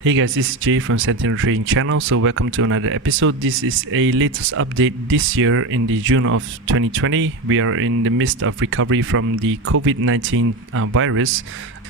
Hey guys, this is Jay from Sentinel Trading Channel. So welcome to another episode. This is a latest update this year in the June of 2020. We are in the midst of recovery from the COVID-19 virus.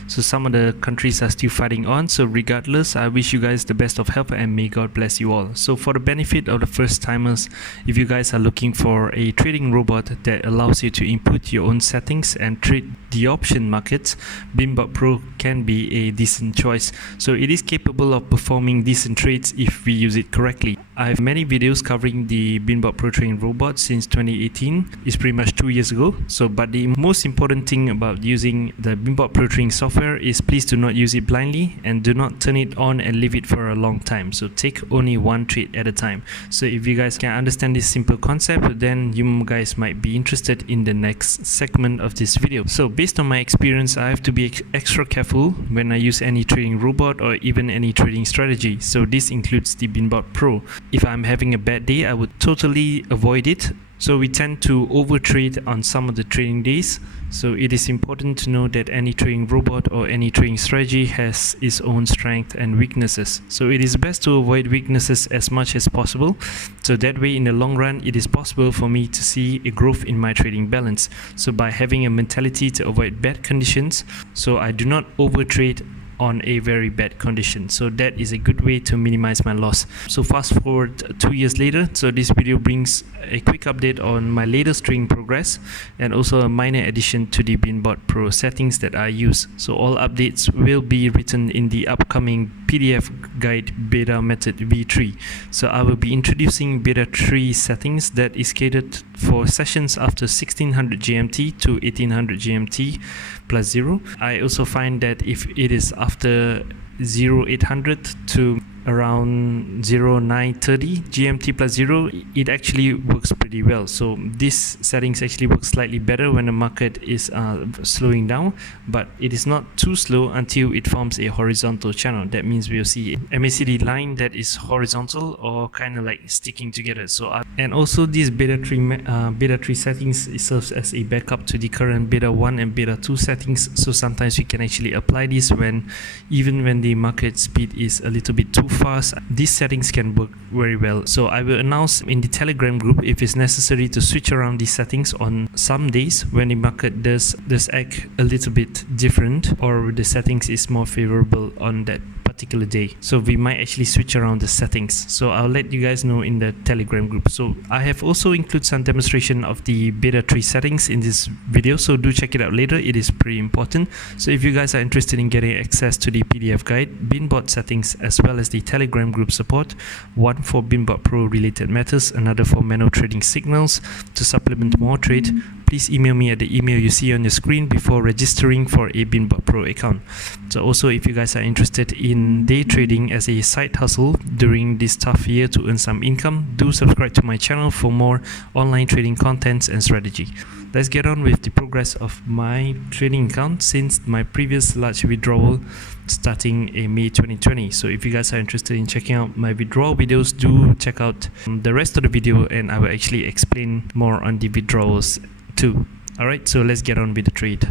So some of the countries are still fighting on. So regardless, I wish you guys the best of health and may God bless you all. So for the benefit of the first timers, if you guys are looking for a trading robot that allows you to input your own settings and trade the option markets, Binbot Pro can be a decent choice. So it is capable of performing decent trades if we use it correctly. I have many videos covering the Binbot Pro trading robot since 2018. It's pretty much 2 years ago. But the most important thing about using the Binbot Pro trading software is please do not use it blindly and do not turn it on and leave it for a long time. So take only one trade at a time. So if you guys can understand this simple concept, then you guys might be interested in the next segment of this video. So based on my experience, I have to be extra careful when I use any trading robot or even any trading strategy. So this includes the Binbot Pro. If I'm having a bad day, I would totally avoid it. So we tend to overtrade on some of the trading days. So it is important to know that any trading robot or any trading strategy has its own strengths and weaknesses. So it is best to avoid weaknesses as much as possible. So that way in the long run, it is possible for me to see a growth in my trading balance. So by having a mentality to avoid bad conditions, so I do not overtrade on a very bad condition. So that is a good way to minimize my loss. So fast forward 2 years later, so this video brings a quick update on my latest trading progress and also a minor addition to the Binbot Pro settings that I use. So all updates will be written in the upcoming PDF guide beta method v3. So I will be introducing beta 3 settings that is catered for sessions after 1600 GMT to 1800 GMT plus 0. I also find that if it is after 0800 to around 0930 GMT plus 0, it actually works pretty well. So this settings actually works slightly better when the market is slowing down, but it is not too slow until it forms a horizontal channel. That means we'll see a MACD line that is horizontal or kind of like sticking together. And also this beta 3 settings serves as a backup to the current beta 1 and beta 2 settings. So sometimes we can actually apply this even when the market speed is a little bit too fast. These settings can work very well. So I will announce in the Telegram group if it's necessary to switch around these settings on some days when the market does act a little bit different or the settings is more favorable on that particular day. So we might actually switch around the settings. So I'll let you guys know in the Telegram group. So I have also included some demonstration of the beta 3 settings in this video, so do check it out later. It is pretty important. So if you guys are interested in getting access to the PDF guide, Binbot settings, as well as the Telegram group support, one for Binbot Pro related matters, another for manual trading signals to supplement more trade, please email me at the email you see on your screen before registering for a Binbot Pro account. So also if you guys are interested in day trading as a side hustle during this tough year to earn some income, do subscribe to my channel for more online trading contents and strategy. Let's get on with the progress of my trading account since my previous large withdrawal starting in May 2020. So if you guys are interested in checking out my withdrawal videos, do check out the rest of the video and I will actually explain more on the withdrawals too. Alright, so let's get on with the trade.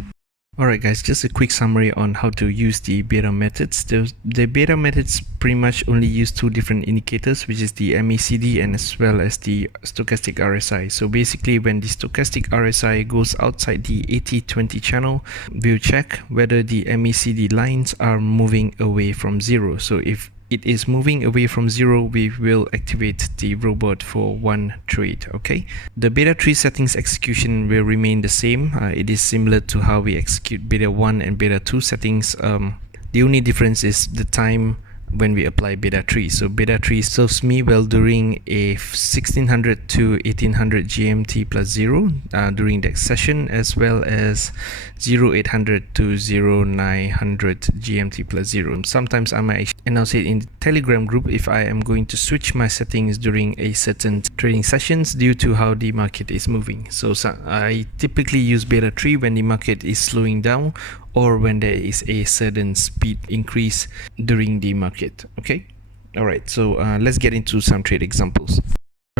Alright guys, just a quick summary on how to use the beta methods. The beta methods pretty much only use two different indicators, which is the MACD and as well as the stochastic RSI. So basically when the stochastic RSI goes outside the 80-20 channel, we'll check whether the MACD lines are moving away from 0. So if it is moving away from 0, we will activate the robot for one trade. Okay, the beta 3 settings execution will remain the same. It is similar to how we execute beta 1 and beta 2 settings. The only difference is the time when we apply beta 3. So beta 3 serves me well during a 1600 to 1800 GMT plus 0 during that session, as well as 0800 to 0900 GMT plus 0. Sometimes I might announce it in the Telegram group if I am going to switch my settings during a certain trading sessions due to how the market is moving. So I typically use beta 3 when the market is slowing down or when there is a sudden speed increase during the market. Okay, all right, so let's get into some trade examples.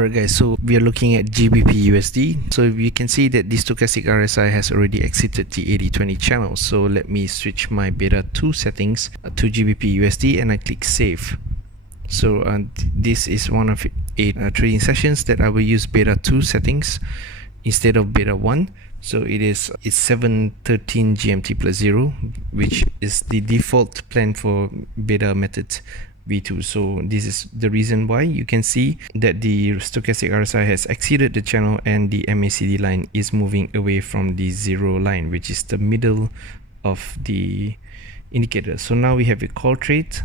Alright guys, so we are looking at GBP USD. So you can see that this stochastic RSI has already exited the 80-20 channel. So let me switch my beta 2 settings to GBP USD and I click save. So this is one of 8 trading sessions that I will use beta 2 settings instead of beta 1. So it's 7:13 GMT plus 0, which is the default plan for beta method V2. So this is the reason why you can see that the stochastic RSI has exceeded the channel and the MACD line is moving away from the 0 line, which is the middle of the indicator. So now we have a call trade.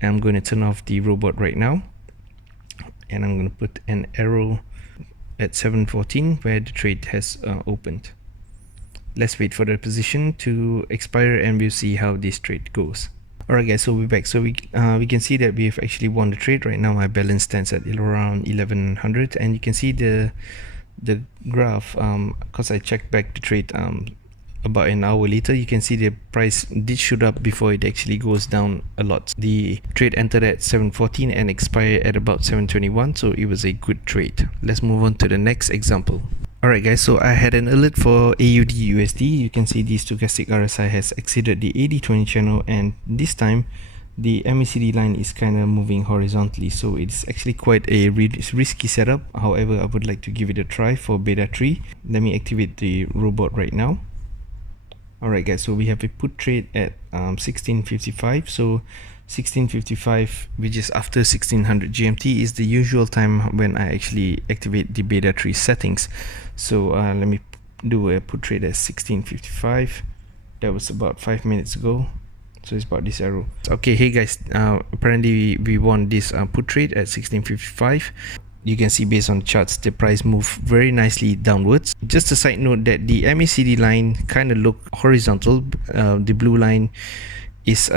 I'm going to turn off the robot right now, and I'm going to put an arrow at 7:14 where the trade has opened. Let's wait for the position to expire and we'll see how this trade goes. Alright guys, so we're back. So we can see that we have actually won the trade. Right now my balance stands at around 1100, and you can see the graph, because I checked back the trade about an hour later. You can see the price did shoot up before it actually goes down a lot. The trade entered at 7:14 and expired at about 7:21, so it was a good trade. Let's move on to the next example. Alright guys, so I had an alert for AUD USD. You can see the stochastic RSI has exceeded the 80-20 channel, and this time the MACD line is kind of moving horizontally, so it's actually quite a risky setup. However, I would like to give it a try for beta 3. Let me activate the robot right now. Alright guys, so we have a put trade at 16:55. So 16:55, which is after 1600 GMT, is the usual time when I actually activate the beta 3 settings. So let me do a put trade at 16:55. That was about 5 minutes ago. So it's about this arrow. Okay, hey guys, apparently we won this put trade at 16:55. You can see based on the charts, the price moved very nicely downwards. Just a side note that the MACD line kind of look horizontal. The blue line is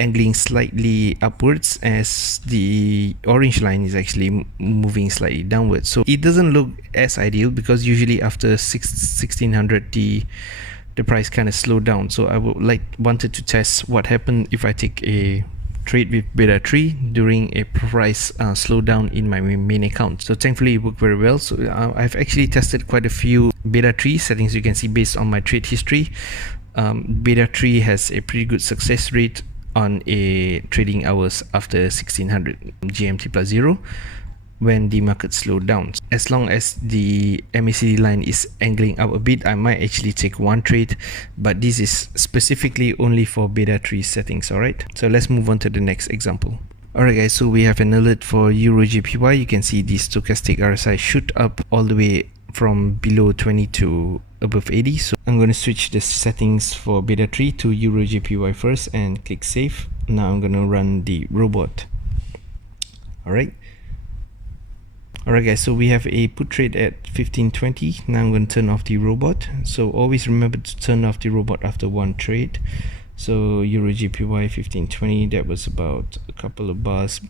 angling slightly upwards, as the orange line is actually moving slightly downwards. So it doesn't look as ideal, because usually after 1600 the price kind of slowed down. So I wanted to test what happened if I take a trade with beta 3 during a price slowdown in my main account. So thankfully it worked very well. So I've actually tested quite a few beta 3 settings. You can see based on my trade history, beta 3 has a pretty good success rate on a trading hours after 1600 GMT plus 0 when the market slowed down. As long as the MACD line is angling up a bit, I might actually take one trade, but this is specifically only for beta 3 settings. Alright, so let's move on to the next example. Alright guys, so we have an alert for Euro JPY. You can see the stochastic RSI shoot up all the way from below 20 to above 80. So I'm going to switch the settings for beta 3 to Euro JPY first and click save. Now I'm going to run the robot. Alright guys, so we have a put trade at 15:20. Now I'm going to turn off the robot. So always remember to turn off the robot after one trade. So Euro JPY 15:20, that was about a couple of bars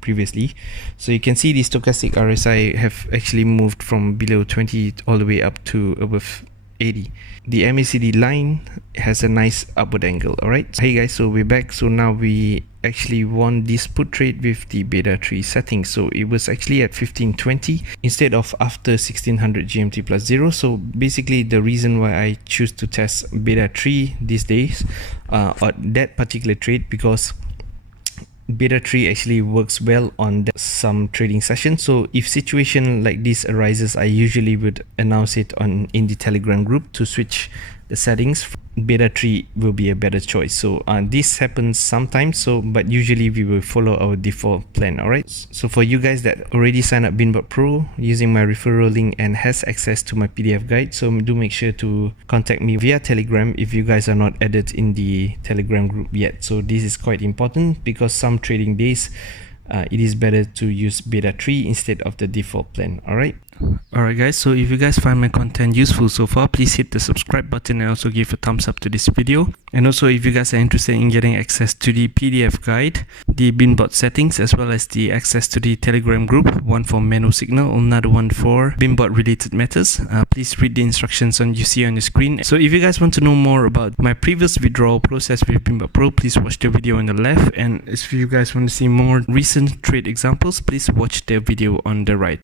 previously. So you can see the stochastic RSI have actually moved from below 20 all the way up to above 80. The MACD line has a nice upward angle. Alright, hey guys, so we're back. So now we actually won this put trade with the beta 3 settings. So it was actually at 15:20 instead of after 1600 GMT plus 0. So basically the reason why I choose to test beta 3 these days, or that particular trade, because beta 3 actually works well on some trading sessions. So if situation like this arises, I usually would announce it in the Telegram group to switch the settings. Beta 3 will be a better choice. So this happens sometimes, but usually we will follow our default plan. Alright, so for you guys that already signed up Binbot Pro using my referral link and has access to my PDF guide, so do make sure to contact me via Telegram if you guys are not added in the Telegram group yet. So this is quite important, because some trading days it is better to use beta 3 instead of the default plan. Alright, Alright guys, so if you guys find my content useful so far, please hit the subscribe button and also give a thumbs up to this video. And also if you guys are interested in getting access to the PDF guide, the Binbot settings, as well as the access to the Telegram group, one for Menu Signal, another one for Binbot related matters, please read the instructions you see on the screen. So if you guys want to know more about my previous withdrawal process with Binbot Pro, please watch the video on the left, and if you guys want to see more recent trade examples, please watch the video on the right.